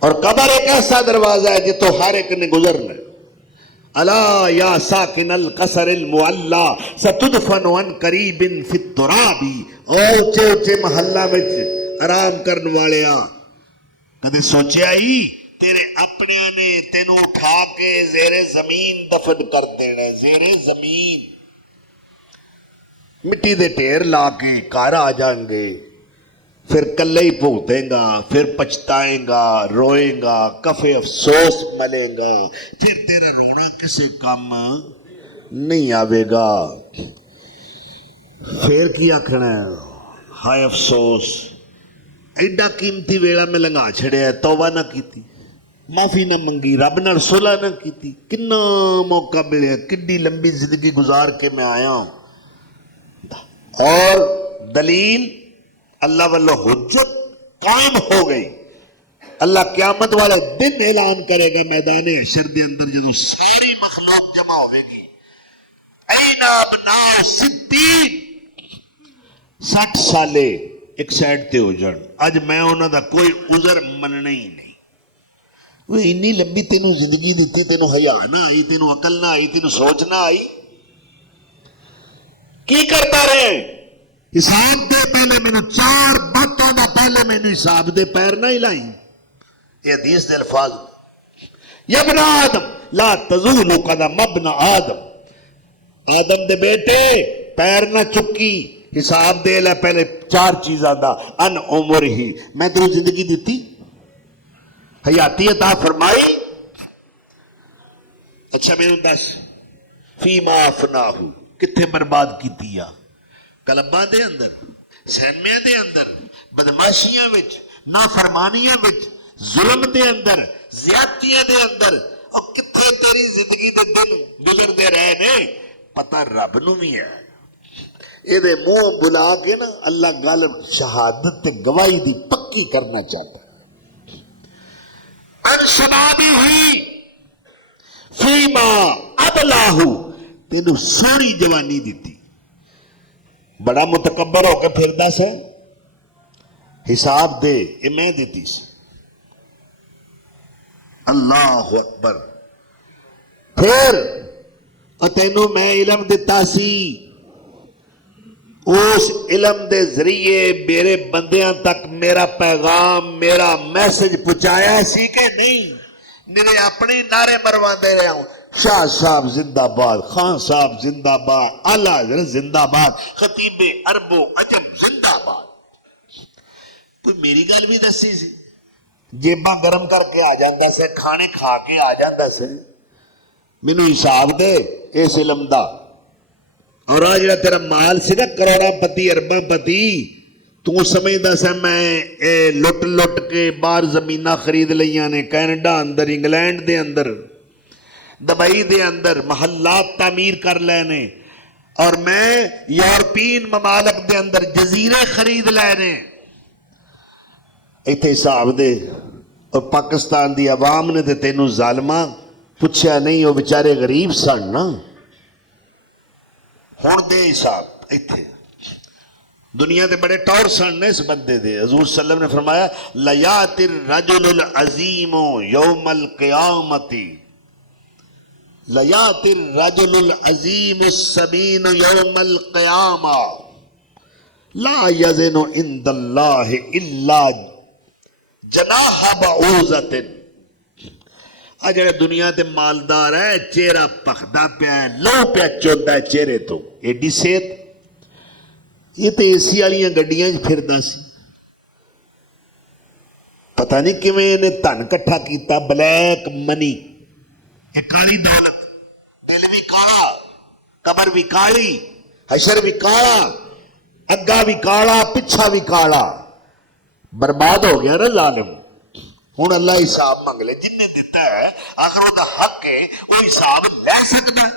اور قبر ایک ایسا دروازہ ہے جی تو ہر ایک نے گزرنا ہے. الا یا ساکن القصر المعلا ستدفن عن قریب فی التراب. اونچے اونچے محلہ وچ آرام کرن والیا کدے سوچیا ہی تیرے اپنے نے تینوں اٹھا کے زیر زمین دفن کر دینا. زیر زمین مٹی دے ڈھیر لا کے گھر آ جائیں گے, پھر کلے ہی بھوتیں گا, پھر پچھتائیں گا, روئیں گا, کفے افسوس ملے گا, پھر تیرا رونا کسے کام نہیں آوے گا. پھر کی آکھنا ہے ہائے افسوس ایڈا قیمتی ویلا میں لنگا چھڑیا, توبہ نہ کیتی, معافی نہ منگی, رب نال صلح نہ کیتی. کنا موقع ملے, کڈی لمبی زندگی گزار کے میں آیا ہوں. اور دلیل اللہ واللہ حجت قائم ہو گئی. اللہ قیامت والے دن اعلان کرے گا میدان حشر دے اندر جدو ساری مخلوق جمع ہوئے گی, این ابناء ستین 60 سالے ایک سائڈ تے ہو جان. اج میں انہوں دا کوئی عذر مننا ہی نہیں. وہ انی لمبی تینوں زندگی دیتی, تینوں حیا نہ آئی, تینوں عقل نہ آئی, تینوں سوچ نہ آئی, کی کرتا رہے؟ حساب دے پہلے میں نے 4 باتوں دا پہلے میں نے حساب دے پیر نہ ہلائیں. یہ حدیث دے الفاظ یا ابن آدم لا تزول قدم ابن آدم. آدم دے بیٹے پیر نہ چکی, حساب دے لے پہلے 4 چیزاں دا. ان عمر ہی میں تیرو زندگی دیتی, حیاتی عطا فرمائی, اچھا میں دس فیما افناہو کتھے برباد کیتی یا؟ کلباں دے اندر, سینمیاں دے اندر, بدماشیاں وچ, نافرمانیاں وچ, ظلم دے اندر, زیادتیاں دے اندر. اور کتھے تیری زندگی دے دن گزردے رہے نے, پتہ رب نو بھی ہے. یہ دے منہ بلا کے نا اللہ گل شہادت تے گواہی دی پکی کرنا چاہتا ہے. من شبابہ فیما ابلاہو تینوں ساری جوانی دیتی. بڑا متکبر ہو کے پھردا سے حساب دے, یہ میں دیتی سے. اللہ اکبر. پھر تینوں میں علم دیتا سی, اس علم دے ذریعے میرے بندیاں تک میرا پیغام, میرا میسج پہنچایا سی کہ نہیں؟ میرے اپنے نعرے مروا دے رہا ہوں, شاہ صاحب زندہ باد, خان صاحب زندہ باد, اعلیٰ حضرت زندہ باد, خطیب عرب و عجم زندہ باد. کوئی میری گل بھی دسی سی, جیباں گرم کر کے آ جاندہ سے, کھانے کھا کے آ جاندہ سے. مینوں حساب دے اس علم دا. اور آج جڑا تیرا مال سی نا کروڑا پتی ارباں پتی, تو سمجھدا سا میں لٹ لٹ کے باہر زمیناں خرید لیاں نے, کینیڈا اندر, انگلینڈ دے اندر, دبئی دے اندر محلات تعمیر کر لینے, اور میں یورپین ممالک دے اندر جزیرے خرید لینے. ایتھے حساب دے. اور پاکستان دی عوام نے تے تینوں ظالماں پوچھیا نہیں, وہ بیچارے غریب سن نا. ہن دے حساب ایتھے. دنیا دے بڑے ٹور سن نے اس بندے دے. حضور صلی اللہ علیہ وسلم نے فرمایا لیات الرجل العظیم یوم القیامت, لیات الرجل العظیم السمین یوم القیامہ لا یزن عند اللہ الا جناح بعوضۃ. جڑے دنیا تے مالدار ہے, چہرہ پخدا پیا ہے, لو پیا چوندا ہے چہرے تو, ایڈی صحت. یہ تو اے سی والیاں گڈیاں پھردا سی, پتہ نہیں کیویں نے دھن کٹھا کیتا, بلیک منی, یہ کالی دولت. دل بھی کالا, قبر بھی کالی, حشر بھی کالا, اگا بھی کالا, پچھا بھی کالا. برباد ہو گیا نا ظالم. ہوں اللہ حساب منگ لے, جن نے دیتا ہے آخر وہ دا حق ہے, وہ حساب لے سکتا ہے.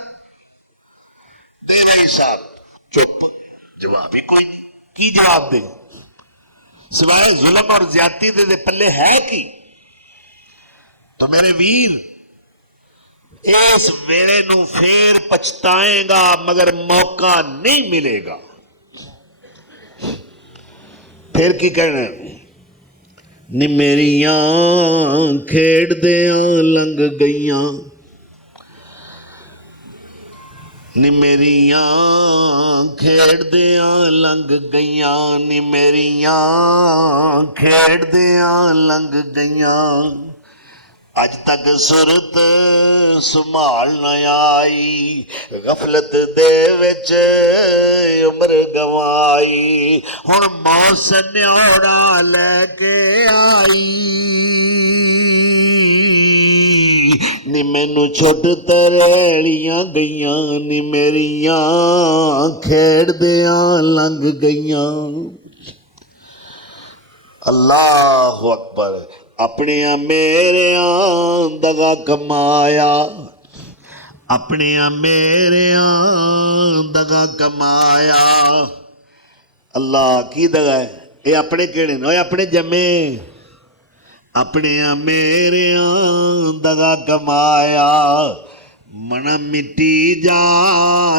دے حساب, چپ, جواب ہی کوئی نہیں. کی جواب دے سوائے ظلم اور زیادتی دے پلے ہے کی؟ تو میرے ویر اس ویلے نو پھر پچھتائیں گا مگر موقع نہیں ملے گا. پھر کی کہنا ਨੀ ਮੇਰੀਆਂ ਖੇਡਦਿਆਂ ਲੰਘ ਗਈਆਂ, ਨੀ ਮੇਰੀਆਂ ਖੇਡਦਿਆਂ ਲੰਘ ਗਈਆਂ, ਨੀ ਮੇਰੀਆਂ ਖੇਡਦਿਆਂ ਲੰਘ ਗਈਆਂ। ਅੱਜ ਤੱਕ ਸੁਰਤ ਸੰਭਾਲ ਨਾ ਆਈ, ਗਫਲਤ ਦੇ ਵਿੱਚ ਉਮਰ ਗਵਾਈ, ਹੁਣ ਮੌਤ ਸੰਨਿਓੜਾ ਲੈ ਕੇ ਆਈ। ਨੀ ਮੈਨੂੰ ਛੁੱਟ ਤਰੇਲੀਆਂ ਗਈਆਂ, ਨੀ ਮੇਰੀਆਂ ਖੇਡਦਿਆਂ ਲੰਘ ਗਈਆਂ। ਅੱਲਾਹੁ ਅਕਬਰ। ਆਪਣਿਆਂ ਮੇਰਿਆਂ ਦਗਾ ਕਮਾਇਆ, ਆਪਣਿਆਂ ਮੇਰਿਆਂ ਦਗਾ ਕਮਾਇਆ। ਅੱਲਾ ਕੀ ਦਗਾ ਹੈ ਇਹ? ਆਪਣੇ ਕਿਹੜੇ ਨੇ? ਓਏ ਆਪਣੇ ਜੰਮੇ। ਆਪਣਿਆਂ ਮੇਰਿਆਂ ਦਗਾ ਕਮਾਇਆ, ਮਨ ਮਿੱਟੀ ਜਾ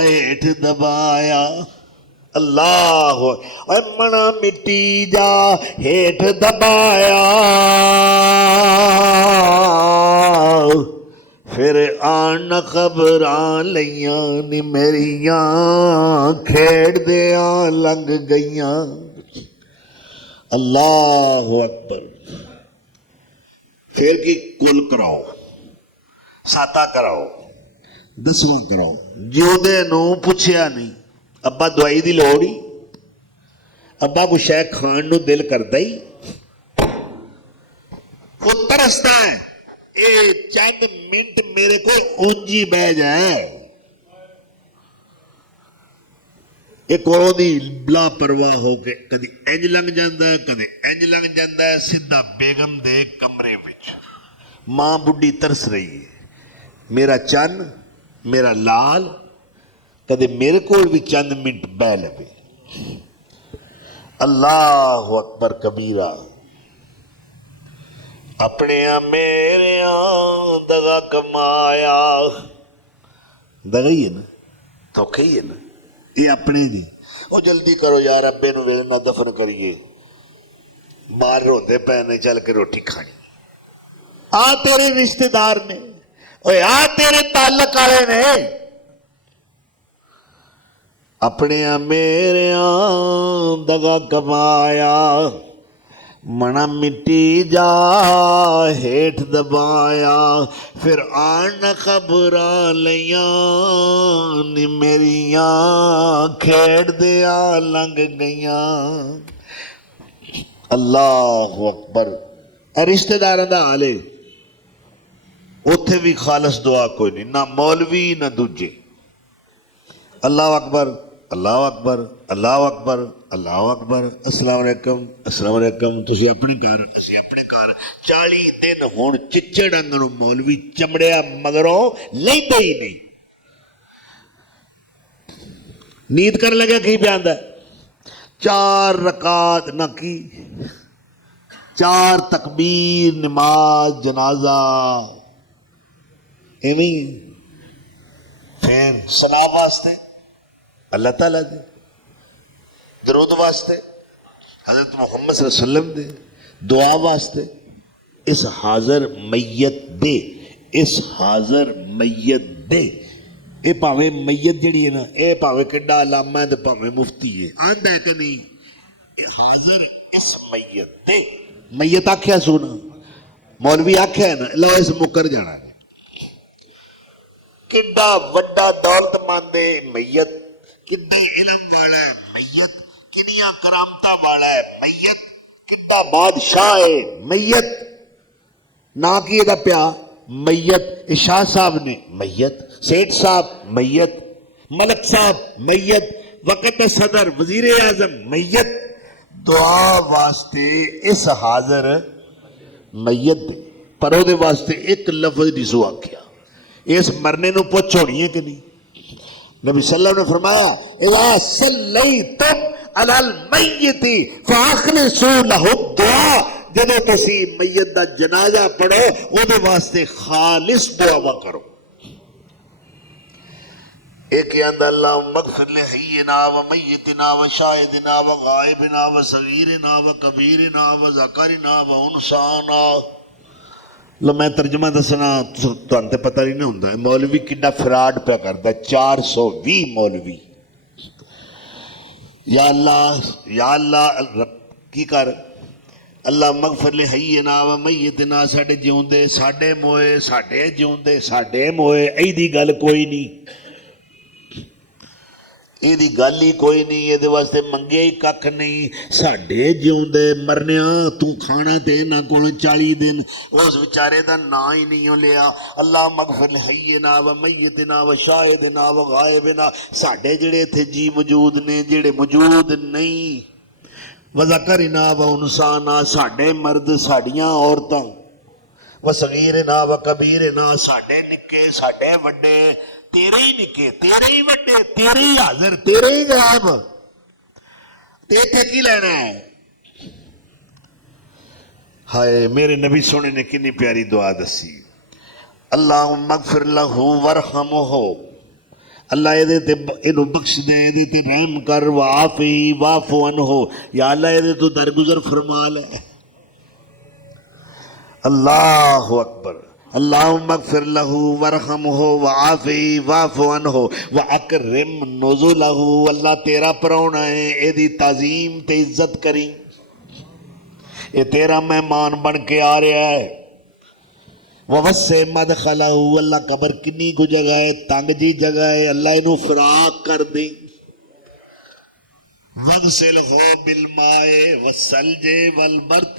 ਹੇਠ ਦਬਾਇਆ। ਅੱਲਾਹ ਓਏ ਮਨ ਮਿੱਟੀ ਜਾ ਹੇਠ ਦਬਾਇਆ, ਫਿਰ ਆਣ ਖਬਰਾਂ ਲਈਆਂ, ਨੀ ਮੇਰੀਆਂ ਖੇਡਦਿਆਂ ਲੰਘ ਗਈਆਂ। ਅੱਲਾਹੁ ਅਕਬਰ। ਫਿਰ ਕੀ? ਕੁੱਲ ਕਰਾਓ, ਸਾਤਾ ਕਰਾਓ, 10ਵਾਂ ਕਰਾਓ। ਜਿਉਂਦੇ ਨੂੰ ਪੁੱਛਿਆ ਨਹੀਂ, ਅੱਬਾ ਦਵਾਈ ਦੀ ਲੋੜ ਹੀ? ਅੱਬਾ ਕੋ ਸ਼ੈ ਖਾਣ ਨੂੰ ਦਿਲ ਕਰਦਾ ਹੀ? ਉਹ ਤਰਸਦਾ ਹੈ ਇਹ ਚੰਦ ਮਿੰਟ ਮੇਰੇ ਕੋਲ ਉਂਝੀ ਬਹਿ ਜਾਏ। ਇਹ ਕੋਲੋਂ ਦੀ ਲਾਪਰਵਾਹ ਹੋ ਕੇ ਕਦੀ ਇੰਜ ਲੰਘ ਜਾਂਦਾ, ਕਦੇ ਇੰਜ ਲੰਘ ਜਾਂਦਾ, ਸਿੱਧਾ ਬੇਗਮ ਦੇ ਕਮਰੇ ਵਿੱਚ। ਮਾਂ ਬੁੱਢੀ ਤਰਸ ਰਹੀ ਹੈ, ਮੇਰਾ ਚੰਨ, ਮੇਰਾ ਲਾਲ ਕਦੇ ਮੇਰੇ ਕੋਲ ਵੀ ਚੰਦ ਮਿੰਟ ਬਹਿ ਲਵੇ। ਅੱਲਾਹੁ ਅਕਬਰ ਕਬੀਰਾ। ਆਪਣਿਆਂ ਮੇਰਿਆਂ ਦਗਾ ਕਮਾਇਆ। ਦਗਾ ਹੀ ਹੈ ਨਾ, ਧੋਖਾ ਹੀ ਹੈ ਨਾ, ਇਹ ਆਪਣੇ ਦੀ। ਉਹ ਜਲਦੀ ਕਰੋ ਯਾਰ, ਅੱਬੇ ਨੂੰ ਵੇਲੇ ਨਾ ਦਫਨ ਕਰੀਏ, ਮਾਰ ਰੋਂਦੇ ਪਏ ਨੇ, ਚੱਲ ਕੇ ਰੋਟੀ ਖਾਣੀ। ਆ ਤੇਰੇ ਰਿਸ਼ਤੇਦਾਰ ਨੇ, ਓਏ ਆ ਤੇਰੇ ਤਾਲਕ ਵਾਲੇ ਨੇ। ਆਪਣਿਆਂ ਮੇਰਿਆਂ ਦਗਾ ਕਮਾਇਆ, ਮਣਾ ਮਿੱਟੀ ਜਾ ਹੇਠ ਦਬਾਇਆ, ਫਿਰ ਆਣ ਖਬਰਾਂ ਲਈਆਂ, ਨੀ ਮੇਰੀਆਂ ਖੇਡਦਿਆਂ ਲੰਘ ਗਈਆਂ। ਅੱਲਾਹੁ ਅਕਬਰ। ਇਹ ਰਿਸ਼ਤੇਦਾਰਾਂ ਦਾ ਹਾਲ ਹੈ। ਉੱਥੇ ਵੀ ਖਾਲਸ ਦੁਆ ਕੋਈ ਨਹੀਂ, ਨਾ ਮੌਲਵੀ ਨਾ ਦੂਜੇ। ਅੱਲਾਹੁ ਅਕਬਰ, ਅੱਲਾਹੁ ਅਕਬਰ, ਅੱਲਾਹੁ ਅਕਬਰ, ਅੱਲਾਹੁ ਅਕਬਰ। ਅਸਲਾਮ ਅਲੈਕਮ, ਅਸਲਾਮ ਅਲੈਕਮ। ਤੁਸੀਂ ਆਪਣੇ ਘਰ, ਅਸੀਂ ਆਪਣੇ ਘਰ। 40 ਦਿਨ ਹੁਣ ਚਿੱਚੜ ਅੰਗਣੋਂ ਮੌਲਵੀ ਚਮੜਿਆ ਮਗਰੋਂ ਲੈਂਦਾ ਹੀ ਨਹੀਂ। ਨੀਂਦ ਕਰਨ ਲੱਗਿਆ ਕੀ ਪਿਆਂਦਾ? 4 ਰਕਾਤ ਨਾ ਕੀ, 4 ਤਕਬੀਰ, ਨਮਾਜ਼ ਜਨਾਜ਼ਾ, ਐਵੇਂ। ਫਿਰ ਸਲਾਮ ਵਾਸਤੇ اللہ تعالیٰ دے، درود واسطے حضرت محمد صلی اللہ علیہ وسلم دے، دعا واسطے اس حاضر میت دے، اس حاضر میت دے۔ اے پاویں میت جڑی ہے نا، اے پاویں کڈا علامہ ہے تے پاویں مفتی ہے، آندا ہے کہ نہیں؟ حاضر اس میت دے۔ میت آکھیا سونا، مولوی آکھیا ہے نا، لو اس مکر جانا ہے۔ کڈا وڈا دولت مند ہے میت، کڈا علم والا ہے میت، کنیا کرامتا والا ہے میت، کڈا بادشاہ ہے میت۔ نا کی دا پیا میت، شاہ صاحب نے میت، سیٹھ صاحب میت، ملک صاحب میت، وقت صدر وزیر اعظم میت۔ دعا واسطے اس حاضر میت دے، پر او دے واسطے ایک لفظ نہیں سو آکھیا۔ اس مرنے نو پوچھ ہونی ہے کہ نہیں؟ نبی صلی اللہ علیہ وسلم نے فرمایا اذا صلیتم علی المیت فاخلصوا لہ الدعاء، جدو تسی میت دا جنازہ پڑھو او دے واسطے خالص دعا کرو۔ ایک آندا اللہ مغفر لحینا و میتنا و شاہدنا و غائبنا و صغیرنا و کبیرنا و ذکرنا و انسانا. لو میں ترجمہ دسنا تہن تے پتہ نہیں ہوندا مولوی کڈا فراڈ پیا کردا. 420 مولوی یا اللہ کی کر اللہ مغفر لحینا و میتنا ساڈے جیوندے ساڈے موئے ساڈے جیوندے ساڈے موئے ایدی گل کوئی نہیں. یہ گل ہی کوئی نہیں. یہ واسطے منگیا ہی کھ نہیں. ساڈے جیوندے مرنیا تو کھانا تے نہ کول 40 دن اس بیچارے دا نا ہی نہیں لیا. اللہ مغفر لحینا و میتنا و شاہدنا و غائبنا ساڈے جڑے تھے جی موجود نے جڑے موجود نہیں. و ذکرنا و انسانا ساڈے مرد ساڈیاں عورتاں. و صغیرنا و کبیرنا ساڈے نکے ساڈے وڈے تیرے ہی نکے تیرے ہی وڈے تیرے ہی حاضر تیرے ہی غائب. تے کی لینا ہے. ہائے میرے نبی سونے نے کنی پیاری دعا دسی. اللہم اغفر لہو ورحمہ اللہ یہ بخش دے یہ رحم کر. وعافی واعف عنہ یا اللہ یہ تو درگزر فرما لے. اللہ اکبر. اللہم اغفر لہو ورحمہ وعافی واعف عنہ واکرم نزلہ. اللہ تیرا پراؤنا ہے یہ تعظیم تے عزت کری. یہ تیرا مہمان بن کے آ رہا ہے. ووسع مدخلہ اللہ قبر کنی کو جگہ ہے تنگ جی جگہ ہے اللہ انہوں فراق کر دیں. وغسلہ بالماء والثلج والبرد.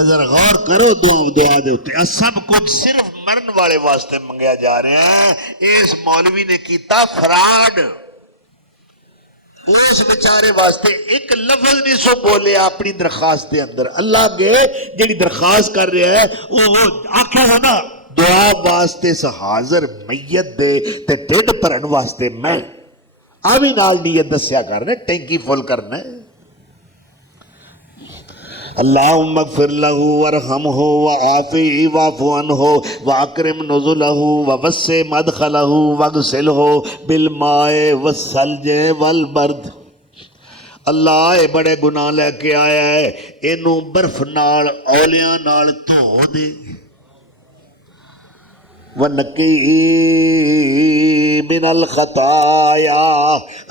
اگر غور کرو دعا دے ہوتے سب کچھ صرف مرن والے واسطے منگیا جا رہا ہے. اس مولوی نے کیتا فراڈ. اس بیچارے واسطے ایک لفظ نہیں سو بولے اپنی درخواست دے اندر. اللہ کے جڑی درخواست کر رہا ہے وہ آکھے ہے نا دعا واسطے حاضر میت دے تے ٹھڈ بھرن واسطے میں آوی نال نیت دسیا کرنے ٹینکی فل کرنا. اللہم اغفر لہو ورحمہ وعافی واعف عنہ واکرم نزلہ ووسع مدخلہ واغسلہ بالماء والثلج والبرد. اللہ اے بڑے گناہ لے کے آیا ہے اینوں برف نال اولیاں نال دھو دے. وَنَقِّهِ مِنَ الْخَطَايَا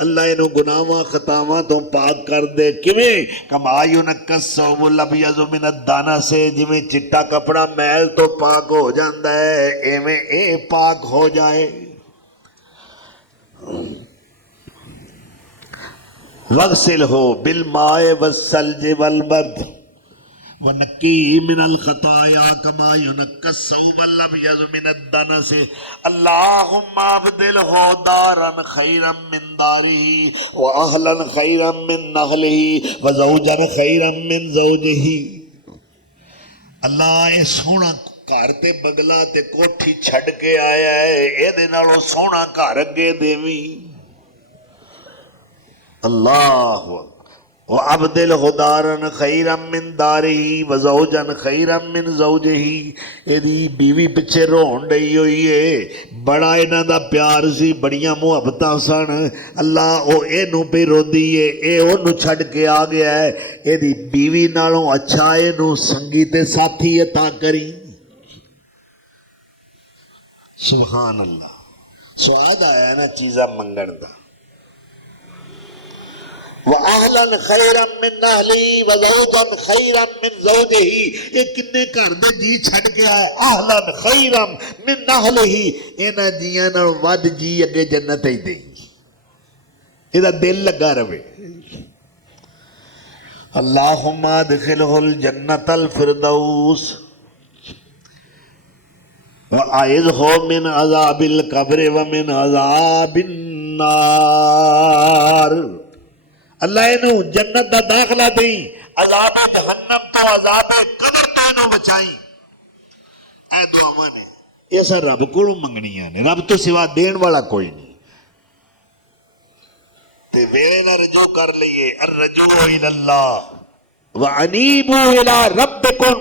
اللہ انہوں گناہاں خطاواں تو پاک کر دے. کیویں کما یُنَقَّ الثَّوبُ الْأَبْیَضُ مِنَ الدَّنَسِ جویں چٹا کپڑا میل تو پاک ہو جاندا ہے ایویں اے پاک ہو جائے. وَغْسِلْهُ بِالْمَاءِ وَالثَّلْجِ وَالْبَرْدِ وَنَقِّهِ مِنَ الْخَطَايَا كَمَا يُنَقَّ الثَّوْبُ الْأَبْيَضُ مِنَ الدَّنَسِ. اللهم ابدله دارا خيرا من داره واهلا خيرا من اهله وزوجا خيرا من زوجه. اللہ اے سونا گھر تے بگلا تے کوٹھی چھڈ کے آیا ہے اے دے نالوں سونا گھر اگے دیوی. اللہ وَأَبْدِلْهُ دَارًا خَيْرًا مِّن دَارِهِ وَزَوْجًا خَيْرًا مِّن زَوْجِهِ. ایدی بیوی پچھے رون ڈئی ہوئی ہے بڑا انہاں دا پیار سی بڑیاں محبتاں سن. اللہ او اینوں پہ روندی ہے اے اونوں چھڈ کے آ گیا ہے. ایدی بیوی نالوں اچھا اینوں سنگی تے ساتھی عطا کری. سبحان اللہ. سواد آیا نا چیزاں منگن دا. وَأَهْلًا خَيْرًا مِّنْ أَهْلِهِ وَزَوْجًا خَيْرًا مِّن زَوْجِهِ. یہ کنے گھر دے جی چھڈ کے آئے أَهْلًا خَيْرًا مِّنْ أَهْلِهِ. اینا جیاں نال ود جی اگے جنت ہی دے یہ دل لگا رہے. اللہم ادخلہ الجنت الفردوس وَأَعِذْهُ مِنْ عَذَابِ الْقَبْرِ وَمِنْ عَذَابِ النَّارِ. اللہ انہوں جنت دا داخلہ دیں عذاب جہنم تو عذاب قبر تو انہوں بچائیں. اے دعا نے یہ سر رب کو منگنیاں نے رب تو سوا دین والا کوئی نہیں. تے ویرے نہ رجوع کر لئیے الرجوع الاللہ وَعَنِیبُوا إِلَىٰ رَبِّكُمْ.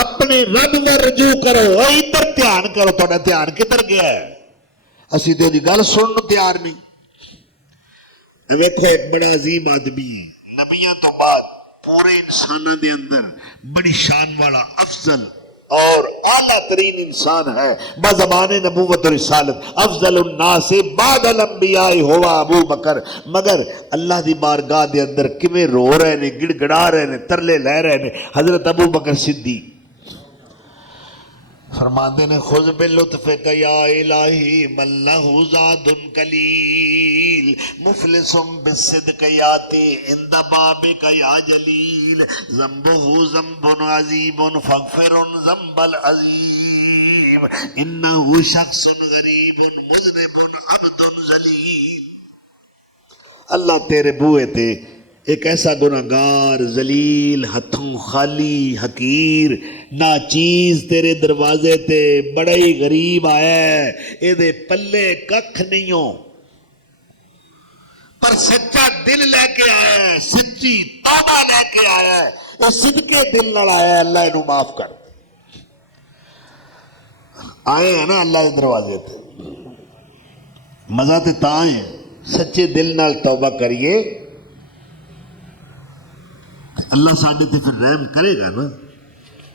اپنے رب میں رجوع کرو، ادھر دھیان کرو، تھوڑا دھیان کدھر گیا ہے؟ اسی تو دی گل سننے تیار نہیں۔ ویکھو ایک بڑا عظیم آدمی ہے، نبیاں تو بعد پورے انسانوں دے اندر بڑی شان والا افضل اور اعلیٰ ترین انسان ہے بزبان نبوت و رسالت، افضل الناس بعد الانبیاء ہوا ابو بکر، مگر اللہ دی بارگاہ دے اندر کیویں رو رہے نے، گڑ گڑا رہے نے، ترلے لے رہے نے حضرت ابو بکر صدیق۔ فرماتے نے خذ باللطف کا یا الہی من لہ زاد قلیل مفلس بالصدق یاتی عند بابک یا جلیل ذنبہ ذنب عظیم فاغفر ذنب العظیم انہ شخص غریب مذنب عبد ذلیل۔ اللہ تیرے بوئے تے ایک ایسا گناہگار ذلیل ہتھوں خالی حقیر ناچیز تیرے دروازے تے بڑا ہی غریب آیا ہے، اے دے پلے ککھ نہیں ہو، پر سچا دل لے کے آیا ہے، سچی توبہ لے کے آیا ہے، وہ صدقے دل نال آیا ہے، اللہ انہوں معاف کر آئے ہیں نا اللہ کے دروازے تے، مزہ تے تاں ہے سچے دل نال توبہ کریے، اللہ ساڈے تے پھر رحم کرے گا نا،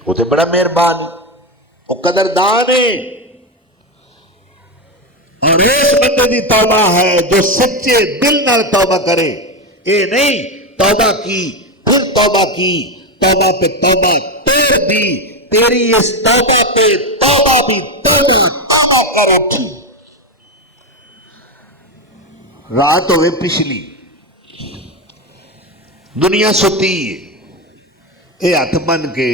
وہ تے بڑا مہربان ہے، وہ قدردان ہے۔ اور اس بندے دی توبہ ہے جو سچے دل نال توبہ کرے، اے نہیں توبہ کی پھر توبہ کی، توبہ پہ توبہ توڑ دی، تیری اس توبہ پہ توبہ بھی توبہ کر اٹھی۔ رات ہوئے پچھلی دنیا ستی ہے، اے ہاتھ بن کے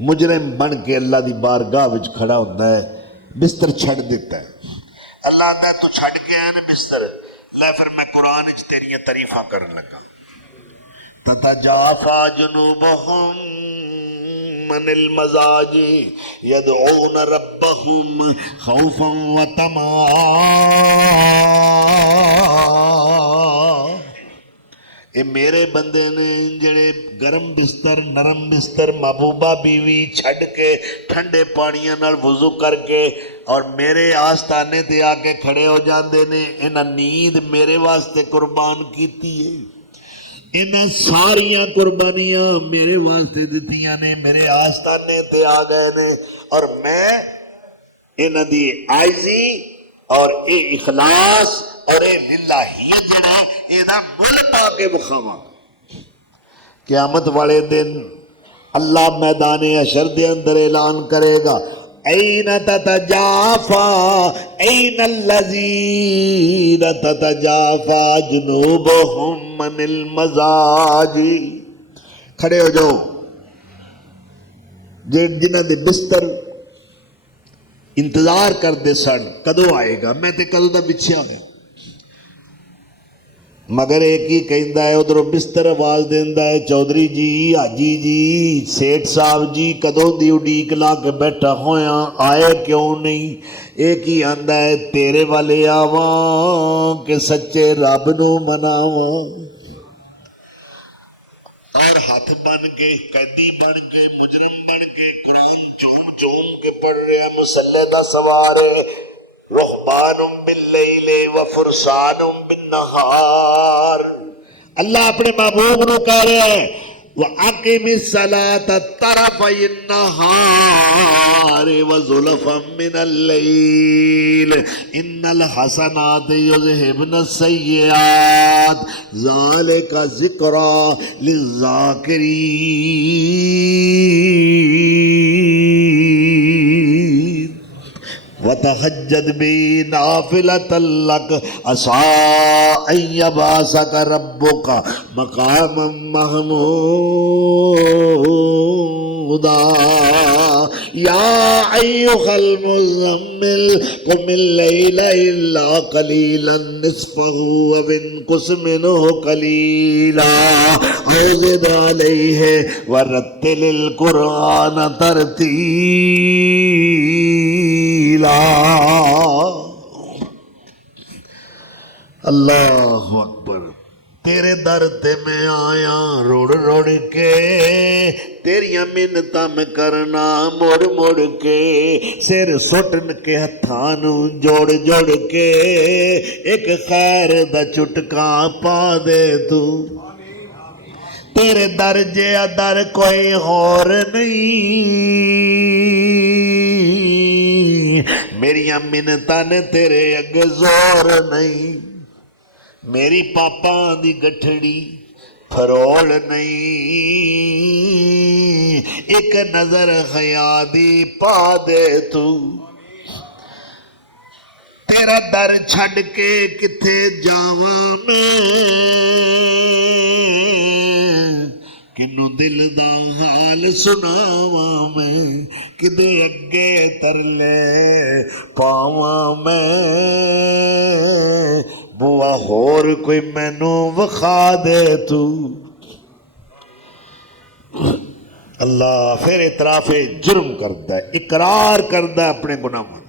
مجرم بن کے اللہ دی بارگاہ وچ کھڑا ہوتا ہے، بستر چھڑ دیتا ہے، اللہ آتا ہے تو چھڑ کے آیا نا بستر، لے پھر میں قرآن وچ تیریاں تعریفاں کرن لگا۔ تتجافا جنوبہم من المضاجع یدعون ربہم خوفا وطمعا۔ اے میرے بندے نے جڑے گرم بستر نرم بستر محبوبہ بیوی چھڑ کے ٹھنڈے پانیاں نال وضو کر کے اور میرے آستانے تے آ کے کھڑے ہو جاندے نے، انہاں نیند میرے واسطے قربان کیتی ہے، انہاں ساریاں قربانیاں میرے واسطے دتیاں نے، میرے آستانے تے آ گئے نے، اور میں انہاں دی عاجزی اور اے اخلاص اور اے للہیت جڑا اے دا مل پا کے بخاواں۔ قیامت والے دن اللہ میدان حشر دے اندر اعلان کرے گا، این تتجافا این الذین تتجافا جنوبہم من المضاجع۔ کھڑے ہو جاؤ، جنہاں دے بستر انتظار کر دے سن کدو آئے گا، میں تے کدو دا بچھیا ہوئے، مگر ایک ہی کہندا ہے ادھروں بستر آواز دیندا ہے، چودھری جی حاجی جی سیٹھ صاحب جی کدوں دی اڈیک لا کے بیٹھا ہویا، آئے کیوں نہیں؟ ایک ہی آندا ہے تیرے والے آواں کہ سچے رب نو مناواں۔ اور ہاتھ بن کے قیدی بن کے مجرم بن کے قرآن چوم چوم کے پڑھ رہے ہیں، مسلح دا سوار ہے، رہبان باللیل وفرسان بالنہار۔ اللہ اپنے محبوب نو کہہ رہے ہیں وَأَقِمِ الصَّلَاةَ طَرَفَيِ النَّهَارِ وَزُلَفًا مِّنَ اللَّيْلِ إِنَّ الْحَسَنَاتِ يُذْهِبْنَ السَّيِّئَاتِ ذَلِكَ ذِكْرَىٰ لِلذَّاكِرِينَ وَتَهَجَّدْ بِهِ نَافِلَةً لَكَ عَسَىٰ أَن يَبْعَثَكَ رَبُّكَ مَقَامًا مَّحْمُودًا يَا أَيُّهَا الْمُزَّمِّلُ قُمِ اللَّيْلَ إِلَّا قَلِيلًا نِّصْفَهُ أَوِ انقُصْ مِنْهُ قَلِيلًا أَوْ زِدْ عَلَيْهِ وَرَتِّلِ الْقُرْآنَ تَرْتِيلًا۔ اللہ اکبر۔ تیرے در تے میں آیا روڑ روڑ کے، تیریاں منتاں میں کرنا مڑ مڑ کے، سر سٹن کے ہتھاں نوں جوڑ جوڑ کے، ایک خیر دا چٹکا پا دے تو، تیرے در جیا در کوئی اور نہیں، میریاں منتاں نے تیرے اگے زور نہیں، میری پاپا دی گٹھڑی پھروڑ نہیں، ایک نظر خیا دی پا دے تو، تیرا در چھڑ کے کتھے جاواں میں، کنوں دل دا حال سناواں میں، کدے اگے ترلے پاواں میں، بوا ہور کوئی مینوں وکھا دے تو۔ اللہ پھر اعتراف جرم کرتا ہے، اقرار کرتا ہے اپنے گناہاں،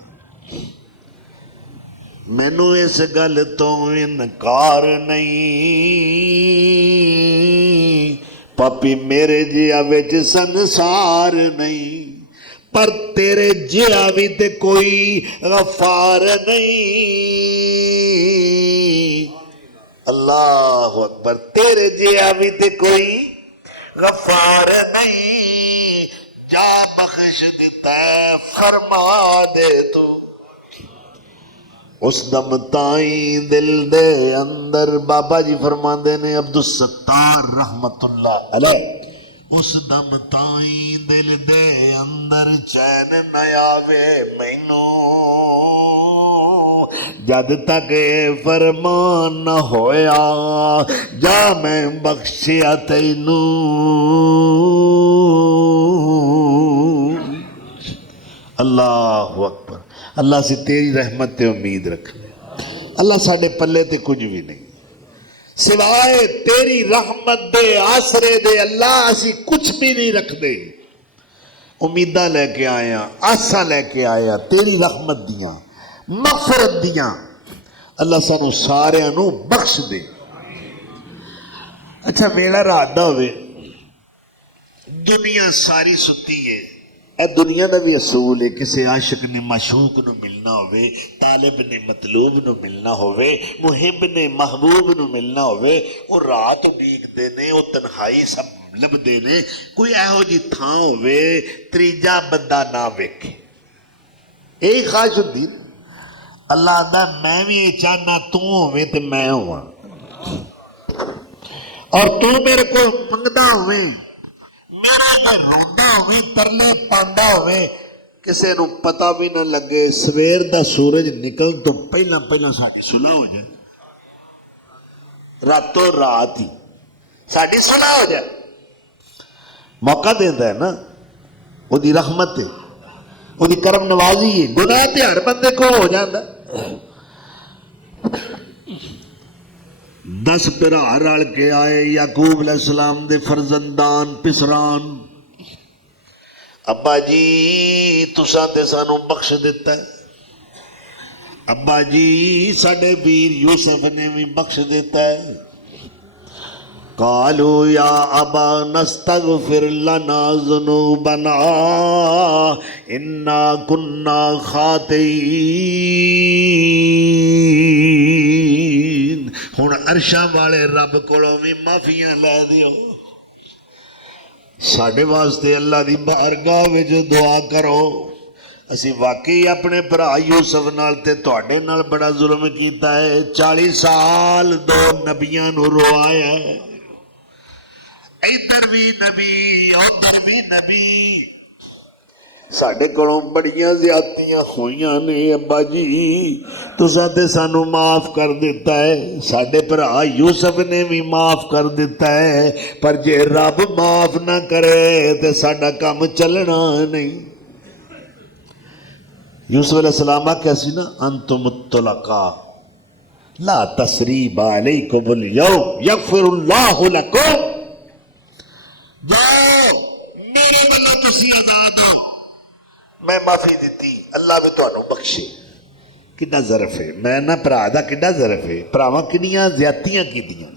مینوں اس گل تو انکار نہیں، پاپی میرے جیا وچ سنسار نہیں، پر تیرے جیا بھی تے کوئی غفار نہیں، اللہ اکبر، تیرے جیا بھی تے کوئی غفار نہیں، جا بخش دیتا ہے فرما دے تو، اس دم تائیں دل دے اندر، بابا جی فرماندے نے عبدالستار رحمت اللہ علیہ، اس دم تائیں دل دے اندر چین نہ آوے مینوں، جد تک فرمان نہ ہویا جا میں بخشیا تینوں، اللہ اکبر۔ اللہ سے تیری رحمت تے امید رکھنے، اللہ ساڑھے پلے تے کچھ بھی نہیں، سوائے تیری رحمت دے آسرے دے اللہ اسی کچھ بھی نہیں رکھ دے، امیدہ لے کے آیا، آسا لے کے آیا تیری رحمت دیاں، مغفرت دیاں، اللہ سانو سارے انو بخش دے۔ اچھا ویلا رات دا ہوئے، دنیا ساری ستی ہے، اے دنیا دا بھی اصول ہے، کسی عاشق نے معشوق نو ملنا ہوئے، طالب نے مطلوب نو ملنا ہوئے، محب نے محبوب نو ملنا ہوئے، وہ رات اڈیک دے نے، وہ تنہائی سب لب دے نے، کوئی ایہو جی تھاں ہوئے تریجا بندہ نہ ویکھے، یہی خواہش ہوندی، اللہ دا میں بھی یہ چاہنا تو ہوئے تے میں ہوا، اور تو میرے کو منگدا ہوئے، میرے میں روندا ہوئے، ترلے پاندا ہوئے، کسے نو پتہ بھی نہ لگے، سویر دا سورج نکل تو پہلا پہلا ساڑی صلح ہو جائے، راتوں رات ہی ساڑی صلح ہو جائے، موقع دیتا ہے نا، وہ دی رحمت ہے، وہ دی کرم نوازی ہے، گناہ تے ہر بندے کو ہو جاتا، 10 بھرا رل کے آئے، یعقوب علیہ السلام دے فرزندان پسران، ابا جی تساں تے سانو بخش دیتا ہے، ابا جی ساڈے ویر یوسف نے بھی بخش دیتا ہے، قالوا یا ابا نستغفر لنا ذنوبنا انا کنا خاطئین، ہن عرشاں والے رب کولوں بھی معافیاں لے دیو، ساڈے واسطے اللہ دی بارگاہ وچ دعا کرو، اسی واقعی اپنے بھرا یوسف نال تے تواڈے نال بڑا ظلم کیتا ہے، 40 سال 2 نبیاں نو روایا ہے، ادھر بھی نبی ادھر بھی نبی، ساڈے کولوں بڑیاں زیادتیاں ہوئیاں نے، ابا جی تساں تے سانو معاف کر دیتا ہے، ساڈے بھرا یوسف نے بھی معاف کر دیتا ہے، پر جے رب معاف نہ کرے تے ساڈا کام چلنا نہیں۔ یوسف علیہ السلام کیا سی نا، انتم الطلقاء لا تثریب علیکم اليوم یغفر اللہ لکم، جاؤ میرے بلا تسی آزاد ہو، میں معافی دیتی، اللہ بھی تانوں بخشے، کڈا ظرف ہے، میں نہ بھرا دا کڈا ظرف ہے، بھراواں کنیاں زیادتیاں کیتیاں،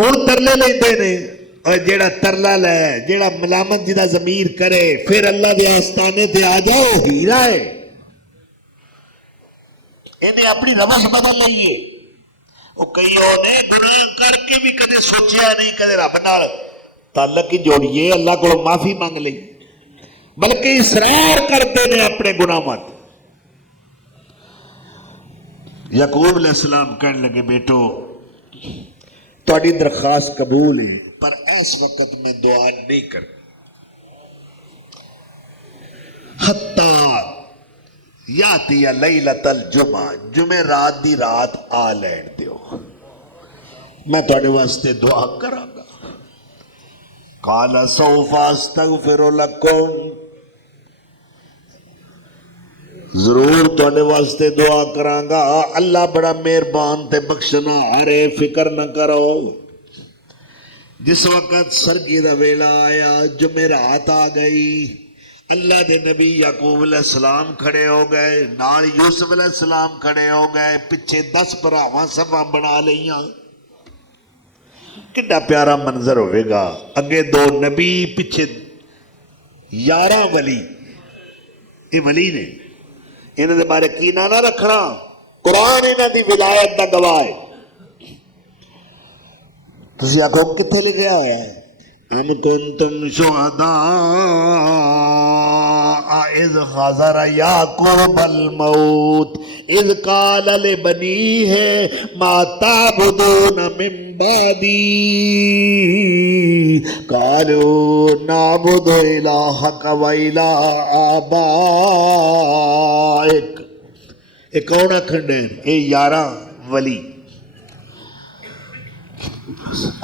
ہوں ترلے لیندے نے اور جیڑا ترلا لے جیڑا ملامت جدا ضمیر کرے پھر اللہ دے آستانے تے آ جاؤ ہیرا ہے انہیں اپنی روش بدل لئیے وہ کئیوں نے گناہ کر کے بھی کدے سوچیا نہیں کدے رب نال تعلق ہی جوڑیے اللہ کو معافی مانگ لئی بلکہ اصرار کرتے ہیں اپنے گناہ مت یعقوب علیہ السلام کہنے لگے بیٹو تہاڈی درخواست قبول ہے پر اس وقت میں دعا نہیں کر حتی یاتی لیلۃ الجمعہ جمعہ رات دی رات آ لین دیو میں تہاڈے واسطے دعا کراں گا قال سوف استغفر لکم ضرور تہاڈے واسطے دعا کراں گا اللہ بڑا مہربان تے بخشنا ہارے فکر نہ کرو جس وقت سرگی دا ویلا آیا جمعرات آ گئی اللہ دے نبی یعقوب علیہ السلام کھڑے ہو گئے نال یوسف علیہ السلام کھڑے ہو گئے پیچھے 10 بھراواں سبھاں بنا لیاں کڈا پیارا منظر ہوئے گا اگے 2 نبی پیچھے 11 ولی یہ ولی نے انہوں نے بارے کی نہ رکھنا قرآن انہوں دی ولایت دا گواہ ہے تسی آنکھوں کتھے لکھیا ہے ام کنتم شہداء اذ حضر یعقوب الموت اذ قال لبنیہ ما تعبدون من بعدی قالوا نعبد الہک و الہ آبائک یہ کون کھنڈے یہ 11 ولی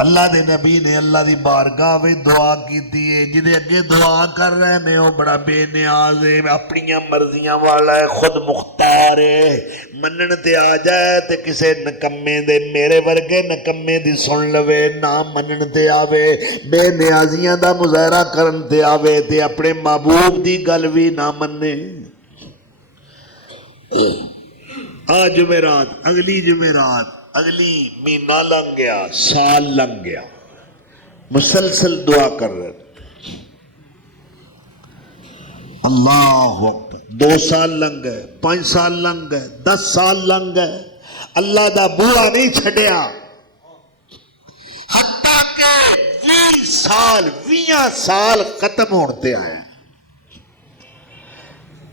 اللہ دے نبی نے اللہ دی بارگاہ میں دعا کی ہے جنہیں اگے دعا کر رہے ہیں وہ بڑا بے نیاز ہے اپنی مرضیاں والا ہے خود مختار ہے منن تے آ جائے تے کسے نکمے دے میرے ورگے نکمے دی سن لوے نہ منن تے آوے بے نیازیاں دا مظاہرہ کرن تے آوے تے اپنے محبوب دی گل بھی نہ مننے آج جمعرات اگلی جمعرات اگلی مہینہ لنگ گیا سال لنگ گیا مسلسل دعا کر رہے اللہ اکبر 2 سال لنگ گئے 5 سال لنگ گئے 10 سال لنگ گئے اللہ دا بوہا نہیں چھڑیا حتیٰ کہ 20 سال ختم ہوتے آئے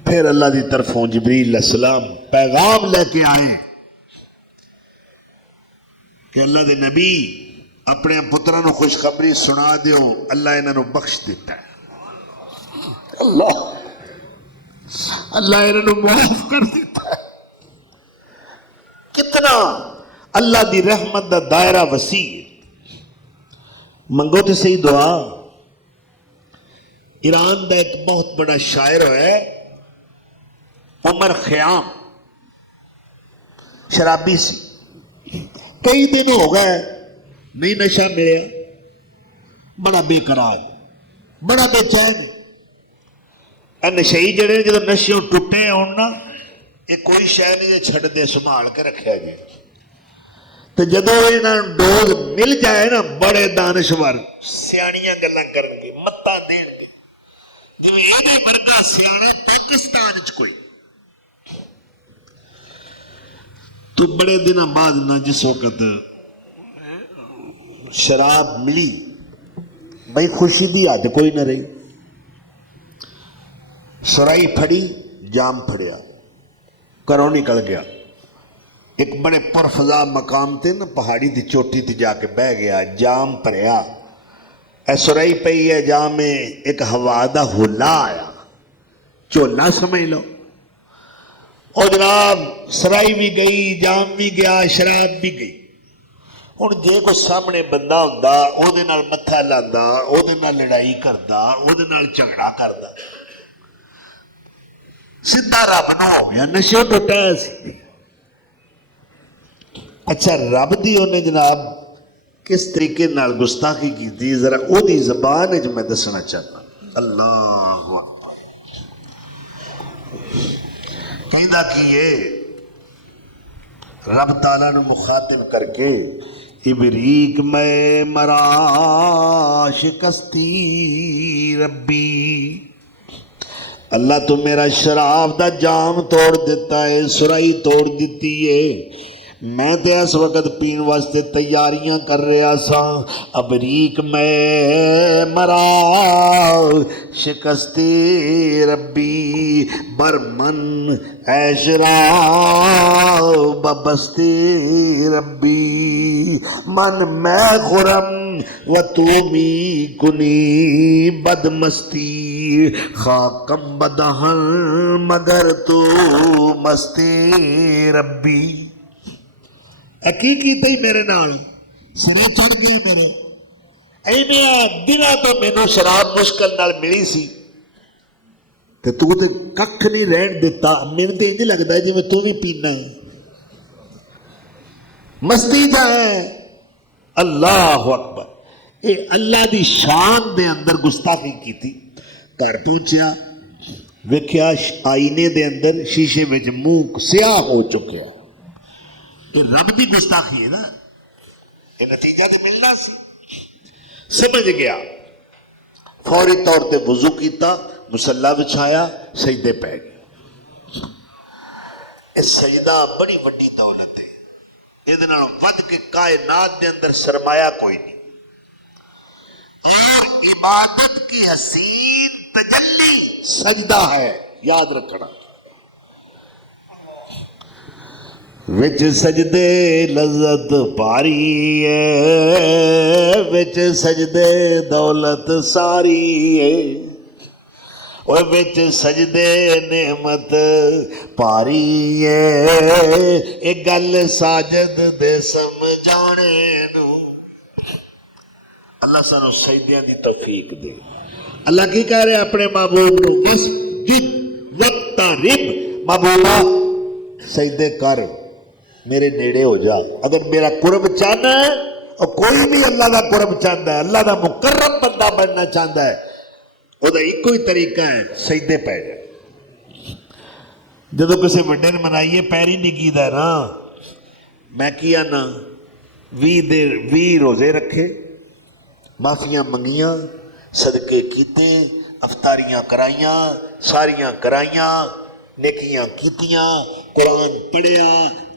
پھر اللہ دی طرفوں جبریل علیہ السلام پیغام لے کے آئے کہ اللہ دے نبی اپنے پترانو خوشخبری سنا دیو اللہ انہوں بخش دیتا ہے اللہ انہوں معاف کر دیتا ہے کتنا اللہ دی رحمت دا دائرہ وسیع منگو تے صحیح دعا ایران دا ایک بہت بڑا شاعر ہے عمر خیام شرابی سی کئی دن ہو گئے نہیں نشہ ملے بڑا بے قرار بڑا بے چین ہے نشئی جڑے جب نشے ٹوٹے ہونا یہ کوئی شے نہیں چھڑ دے سنبھال کے رکھا جائے تو جدو یہ ڈوز مل جائے نا بڑے دانشور سیاڑیاں گلاں کرن گے متا دین گے جو یہ ورگا سیاڑے پاکستان کوئی تو بڑے دن بعد نہ جس وقت شراب ملی بھائی خوشی دی حد کوئی نہ رہی سرائی پھڑی جام پھڑیا کروں نکل گیا ایک بڑے پرفضا مقام تے نا پہاڑی دی چوٹی تے جا کے بہ گیا جام پھڑیا اے سرائی پئی ہے جام میں ایک ہوا دا ہلا آیا چولا سمجھ لو اور جناب سرائی بھی گئی جام بھی گیا شراب بھی گئی ہوں جے کوئی سامنے بندہ ہوندا او دے نال متھا لاندا او دے نال لڑائی کردا او دے نال جھگڑا کردا سیدھا رب نو ہو گیا نشے ٹوٹا سی اچھا رب دی اونے جناب کس طریقے نال گستاخی کی ذرا او دی زبان وچ میں دسنا چاہتا اللہ کہندا کی ہے رب تعالیٰ نے مخاطب کر کے ابریک میں مرا شکستی ربی، اللہ تو میرا شراب دا جام توڑ دیتا ہے، سرائی توڑ دیتی ہے، میں تے اس وقت پین واسطے تیاریاں کر رہا سا، ابریک میں مرا شکستی ربی، برمن ایشرا ببستی ربی، من میں خرم و تو می کنی بدمستی، خاکم بدہن مگر تو مستی ربی۔ کی تی میرے نال سرے چڑھ گیا میرے، اینیا دنوں تو مینوں شراب مشکل نال ملی سی تے تو تے ککھ نہیں رہن دیتا، مینوں تے انج لگدا ہے جویں تو بھی پینا مستی جا ہے۔ اللہ اکبر، اے اللہ دی شان دے اندر گستاخی کیتی۔ گھر پہنچیا ویکھیا آئینے دے اندر شیشے وچ منہ سیاہ ہو چکیا، یہ رب دی گستاخی ہے نا، یہ نتیجہ تو ملنا سی۔ سمجھ گیا، فوری طور تے وضو کیتا، مصلی بچھایا، سجدے پہ گئے۔ یہ سجدہ بڑی وڈی دولت ہے، یہ ود کے کائنات دے اندر سرمایہ کوئی نہیں، اور عبادت کی حسین تجلی سجدہ ہے، یاد رکھنا۔ وچ سجدے لذت پاری ہے، وچ سجدے دولت ساری ہے، اور وچ سجدے نعمت پاری ہے، ایک گل ساجد دے سمجھانے نو۔ اللہ سانو سجدیاں دی توفیق دے۔ اللہ کی کہہ رہے اپنے محبوب نو، مسجد وقترب، محبوبہ سجدے کر، میرے نیڑے ہو جا۔ اگر میرا قرب چاہنا ہے، اور کوئی بھی اللہ دا قرب چاہتا ہے، اللہ دا مقرب بندہ بننا چاہتا ہے، وہ دا ایک کوئی طریقہ ہے، سجدے پہ جائے۔ جدو کسی وڈے نے منائیے پیری نگی دا نا، میں کیا نا 20 روزے رکھے، معافیاں منگیاں، صدقے کیتے، افطاریاں کرائیاں، ساریاں کرائیاں، نیکیاں کیتیاں، قرآن پڑھیا،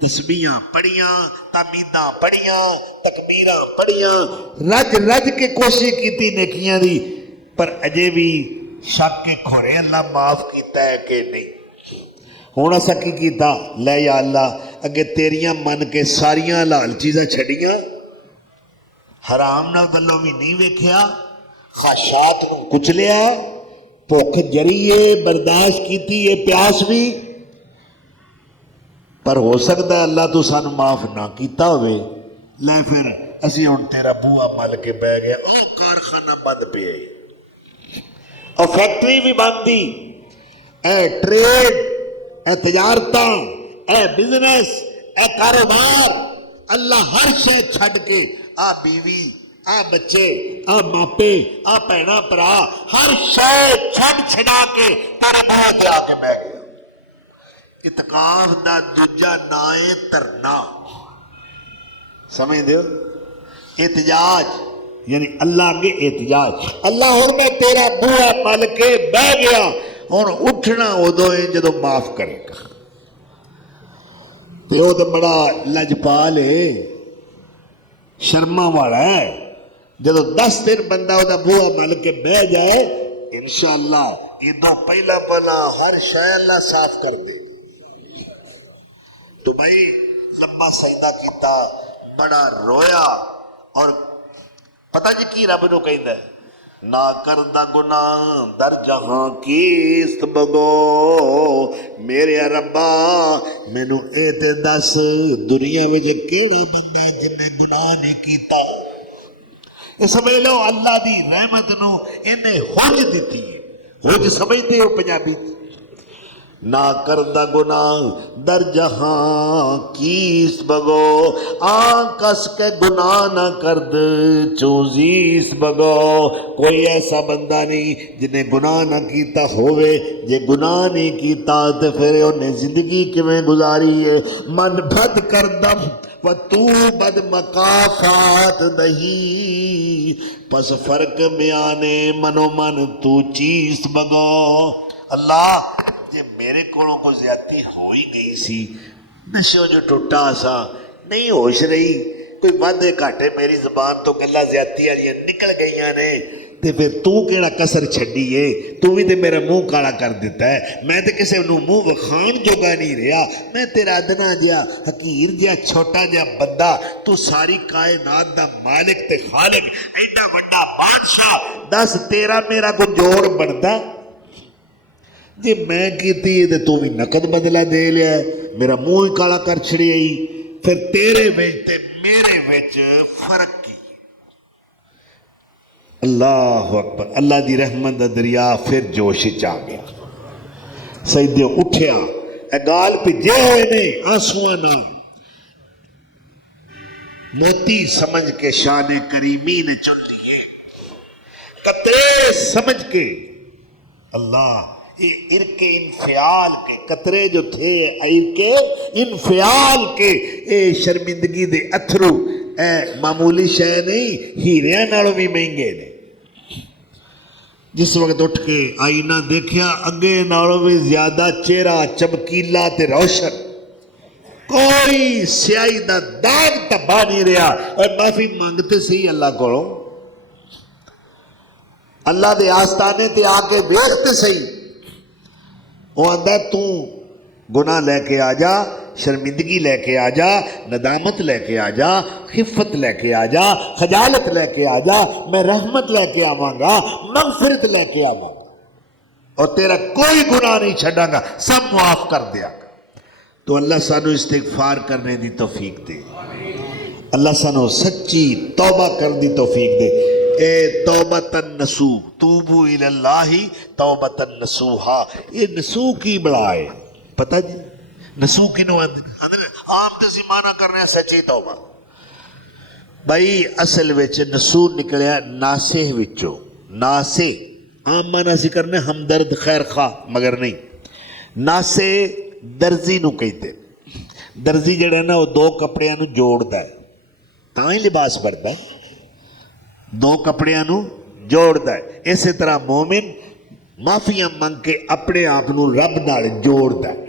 تسبیحاں پڑھیاں، تحمیداں پڑھیاں، تکبیراں پڑھیاں، رج رج کے کوشش کیتی نیکیاں دی، پر اجے بھی شک کے کھورے اللہ معاف کیتا ہے کہ نہیں۔ ہوں اسا کی کیتا، لے یا اللہ اگے تیریاں من کے ساریاں حلال چیزاں چھڑیاں، حرام نہ گلوں بھی نہیں ویکھیا، خواہشات نو کچلیا، بھوک جریے برداشت کیتی ہے، پیاس بھی، پر ہو سکتا ہے اللہ تو سانو معاف نہ کیتا ہوئے، لے پھر اسی ہن تیرا بوہا مل کے بہ گیا، او کارخانہ بند پہ، اور فیکٹری بھی بندی، اے ٹریڈ، اے تجارتاں، اے بزنس، اے کاروبار، اللہ ہر شے چھڈ کے آ بیوی، آ بچے، آ ماپے، آ بھینا برا، ہر شے چھڈ چھڈا کے تیرے بوہے تے آ کے بہ گیا۔ اتقاف دا دوجا نا ہے ترنا، سمجھ دیو، احتجاج یعنی اللہ آگے احتجاج، اللہ ہوں میں تیرا بوہا مل کے بہ گیا، ہوں اٹھنا ادو ہے جدو معاف کرے گا۔ تو وہ تو بڑا لجپال ہے، شرما والا ہے، جدو 10 دن بندہ وہ بوہا مل کے بہ جائے، انشاءاللہ ادو پہلا پہلا ہر شے اللہ صاف کر دے۔ تو بھائی لمبا سجدہ کیتا، بڑا رویا، اور پتہ جی کی رب نو کہندا ہے، نہ کردہ گناہ در جہاں کیست بگو، میرے ربا مینو اے تے دس دنیا وچ کیڑا بندہ ہے جن نے گناہ نہیں کیتا۔ یہ سمجھ لو اللہ دی رحمت نو انہیں حج دیتی ہے، حج سمجھتے ہو پنجابی، نہ کردہ گناہ در جہاں کیست بگو، آنکھ کس کے گناہ نہ کرد چوزیست بگو، کوئی ایسا بندہ نہیں جنہیں گناہ نہ کیتا ہوئے، جے گناہ نہیں کیتا تو پھر انہیں زندگی کیویں گزاری ہے۔ من بد کردم تو بد مقافات نہیں، پس فرق میں آنے منو من تو چیز بگو۔ اللہ جے میرے کولوں کو زیادتی ہو ہی گئی سی، نشو جو ٹوٹا سا نہیں ہوش رہی، کوئی وعدے گھاٹے میری زبان تو گلا زیادتی والیاں نکل گئیاں نے، تے پھر تو کیڑا کسر چھڈی ہے؟ تو بھی تے میرا منہ کالا کر دیتا ہے، میں تے کسے نو منہ وکھان جوگا نہیں رہا، میں تیرا ادنا جیا حقیر جیا چھوٹا جیا بندہ، تو ساری کائنات دا مالک تے خالق ایڈا بڑا بادشاہ، دس تیرا میرا کو جوڑ بندا؟ جی میں کیتی تے تو بھی نقد بدلہ دے لیا ہے، میرا منہ ہی کالا کر چھڑی آئی، پھر تیرے وچ تے میرے وچ فرق کی؟ اللہ اکبر، اللہ دی رحمت دا دریا پھر جوش چ آ گیا، سجدے اٹھیا، اے گال بھجے ہوئے نے آنسواں نال، موتی سمجھ کے شان کریمی نے چن لیے، قطرے سمجھ کے اللہ، یہ عرق انفعال کے قطرے جو تھے، عرق انفعال کے، اے شرمندگی دے اتھرو، اے معمولی شے نہیں، ہیریاں نالوں بھی مہنگے نے۔ جس وقت اٹھ کے آئینہ دیکھیا، اگے نالوں بھی زیادہ چہرہ چمکیلا تے روشن، کوئی سیاہی دا داغ تباہ نہیں رہا، اور معافی مانگتے سی اللہ کو، اللہ دے آستانے تے آ کے دیکھتے سی، وہ آندہ تو گناہ لے کے آ جا، شرمندگی لے کے آ جا، ندامت لے کے آ جا، خفت لے کے آ جا، خجالت لے کے آ جا، میں رحمت لے کے آواں گا، مغفرت لے کے آواں گا، اور تیرا کوئی گناہ نہیں چھڑا گا، سب معاف کر دیا گا۔ تو اللہ سانو استغفار کرنے دی توفیق دے، اللہ سانو سچی توبہ کرنے دی توفیق دے۔ اے توبتن نسوح، توبو الاللہ توبتن نسوحا، یہ نسوح کی بڑا ہے پتہ جی؟ نسوح کی نو عام تسی معنی کرنے ہیں سچی توبہ، بھائی اصل وچ نسوح نکلیا ناسح وچوں، ناسح عام معنی سی کرنے ہمدرد خیر خواہ، مگر نہیں، ناسح درزی نو کہتے، درزی جڑا ہے نا وہ دو کپڑیاں نو جوڑتا ہے، تاں ہی لباس بڑھتا ہے، دو کپڑیاں نو جوڑتا ہے، اسی طرح مومن معافیاں منگ کے اپنے آپ نو رب نال جوڑتا ہے،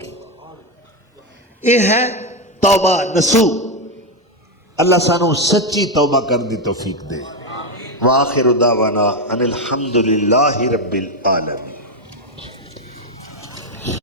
یہ ہے توبہ نسوح۔ اللہ سانو سچی توبہ کر دی توفیق دے۔ وآخر دعوانا ان الحمدللہ رب العالمین۔